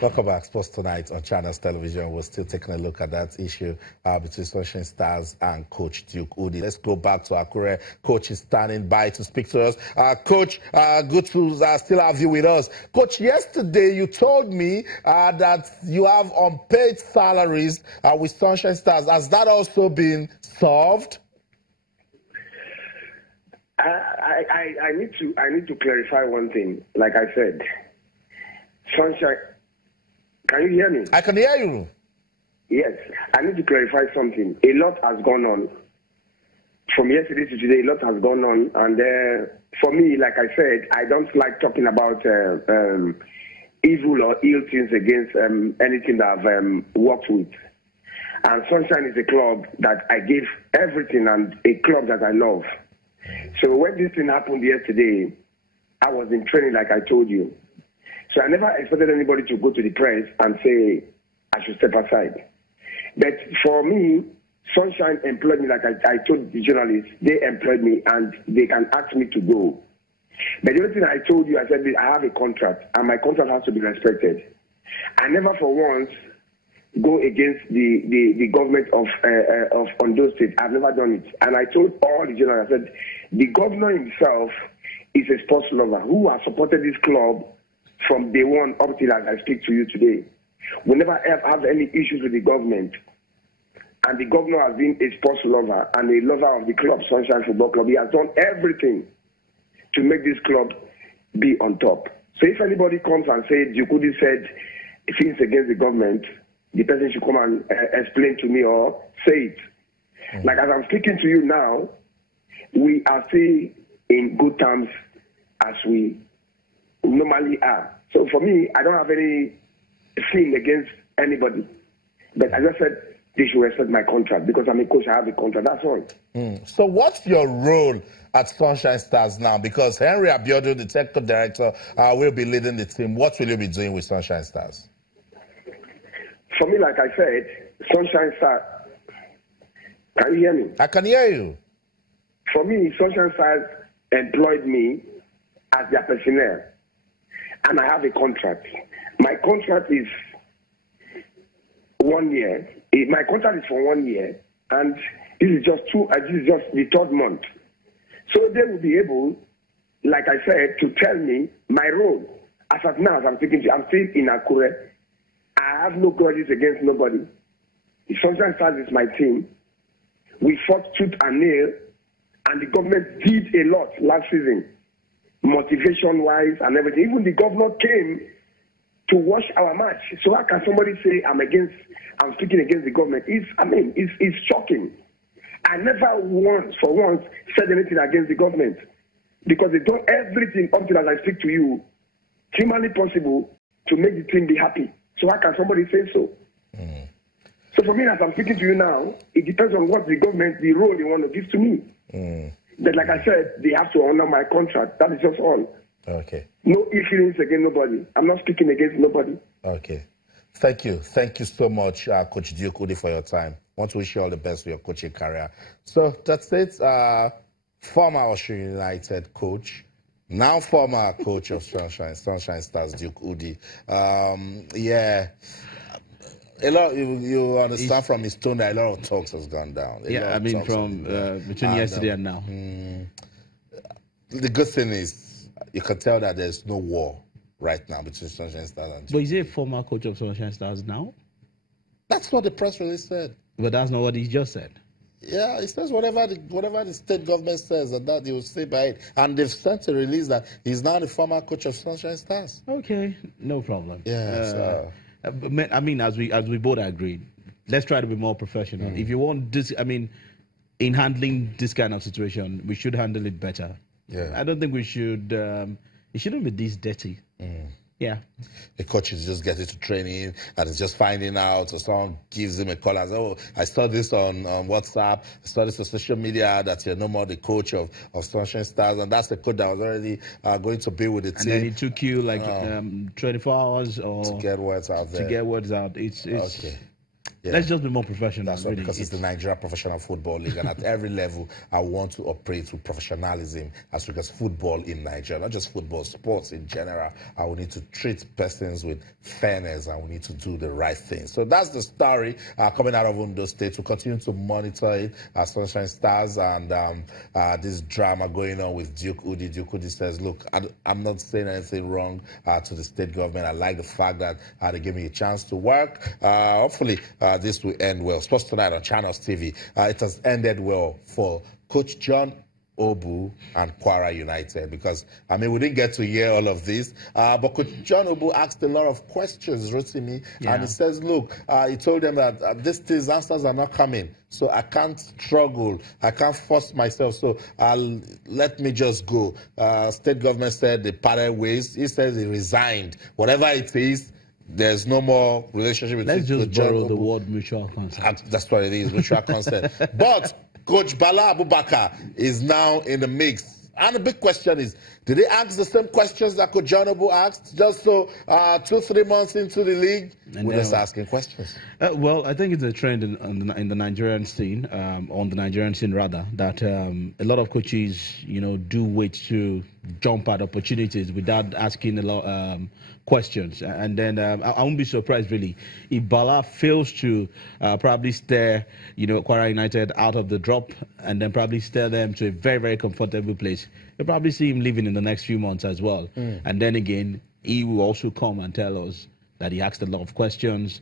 Welcome back. Sports Tonight on Channels Television. We're still taking a look at that issue between Sunshine Stars and Coach Duke Udi. Let's go back to Akure. Coach is standing by to speak to us. Coach, good to still have you with us. Coach, yesterday you told me that you have unpaid salaries with Sunshine Stars. Has that also been solved? I need to clarify one thing. Like I said, Sunshine. Can you hear me? I can hear you. Yes, I need to clarify something. A lot has gone on. From yesterday to today, a lot has gone on. And for me, like I said, I don't like talking about evil or ill things against anything that I've worked with. And Sunshine is a club that I give everything and a club that I love. So when this thing happened yesterday, I was in training like I told you. So I never expected anybody to go to the press and say I should step aside. But for me, Sunshine employed me like I told the journalists. They employed me and they can ask me to go. But the only thing I told you, I said I have a contract and my contract has to be respected. I never for once go against the government of Ondo State. I've never done it. And I told all the journalists, I said the governor himself is a sports lover who has supported this club from day one up till as I speak to you today. We never have any issues with the government. And the governor has been a sports lover and a lover of the club, Sunshine Football Club. He has done everything to make this club be on top. So if anybody comes and says, Jukudi said things against the government, the person should come and explain to me or say it. Like as I'm speaking to you now, we are still in good terms as we normally are. So for me, I don't have any sin against anybody. But I just said they should respect my contract because I'm a coach, I have a contract, that's all. So what's your role at Sunshine Stars now? Because Henry Abiodun, the technical director, will be leading the team. What will you be doing with Sunshine Stars? For me, like I said, Sunshine Stars, can you hear me? I can hear you. For me, Sunshine Stars employed me as their personnel. And I have a contract. My contract is 1 year. My contract is for 1 year, and this is just the third month. So they will be able, like I said, to tell me my role. As of now, as I'm speaking to you, I'm still in Akure. I have no grudges against nobody. The Sunshine Stars is my team. We fought tooth and nail, and the government did a lot last season. Motivation-wise and everything. Even the governor came to watch our match. So how can somebody say I'm speaking against the government? It's shocking. I never once said anything against the government because they've done everything up till as I speak to you, humanly possible to make the team be happy. So how can somebody say so? So for me, as I'm speaking to you now, it depends on what the government, the role they want to give to me. But like I said, they have to honor my contract. That is just all. Okay. No feelings against nobody. I'm not speaking against nobody. Okay. Thank you. Thank you so much, Coach Duke Udi, for your time. I want to wish you all the best with your coaching career. So that's it. Former Osun United coach, now former coach of Sunshine Stars, Duke Udi. Yeah. A lot, you understand from his tone that a lot of talks has gone down. From between yesterday and now. The good thing is, you can tell that there's no war right now between Sunshine Stars and... But is he a former coach of Sunshine Stars now? That's what the press release said. But that's not what he just said. Yeah, it says whatever the state government says, and that they will stay by it. And they've sent a release that he's now the former coach of Sunshine Stars. Okay, no problem. Yeah, I mean, as we both agreed, let's try to be more professional. If you want this, in handling this kind of situation, we should handle it better. Yeah. I don't think we should. It shouldn't be this dirty. Yeah. The coach is just getting to training and is just finding out, or someone gives him a call and says, oh, I saw this on WhatsApp, I saw this on social media, that you're no more the coach of Sunshine Stars, and that's the coach that was already going to be with the team. And then it took you like 24 hours or to get words out there. To get words out. It's okay. Let's just be more professional. That's right, really. because it's the Nigeria Professional Football League, and at every level, I want to operate with professionalism as regards football in Nigeria, not just football, sports in general. I will need to treat persons with fairness, and we need to do the right thing. So that's the story coming out of Ondo State. We'll continue to monitor it as Sunshine Stars and this drama going on with Duke Udi. Duke Udi says, look, I'm not saying anything wrong to the state government. I like the fact that they gave me a chance to work. Hopefully, this will end well. Sports Tonight on Channels TV. It has ended well for Coach John Obu and Kwara United, because, I mean, we didn't get to hear all of this, but Coach John Obu asked a lot of questions, Rotimi, and he says, look, he told them that these answers are not coming, so I can't struggle, I can't force myself, so let me just go. State government said they parted ways. He says he resigned. Whatever it is, there's no more relationship between. Let's just borrow the word mutual consent. That's what it is, mutual consent. But Coach Bala Abubakar is now in the mix. And the big question is, did they ask the same questions that Coach John Obu asked? Just so 2-3 months into the league, we're just asking questions. Well, I think it's a trend in the Nigerian scene, on the Nigerian scene rather, that a lot of coaches, do wait to jump at opportunities without asking a lot questions. And then I won't be surprised really if Bala fails to probably steer, Kwara United out of the drop and then probably steer them to a very, very comfortable place. You'll probably see him leaving in the next few months as well. And then again, he will also come and tell us that he asked a lot of questions,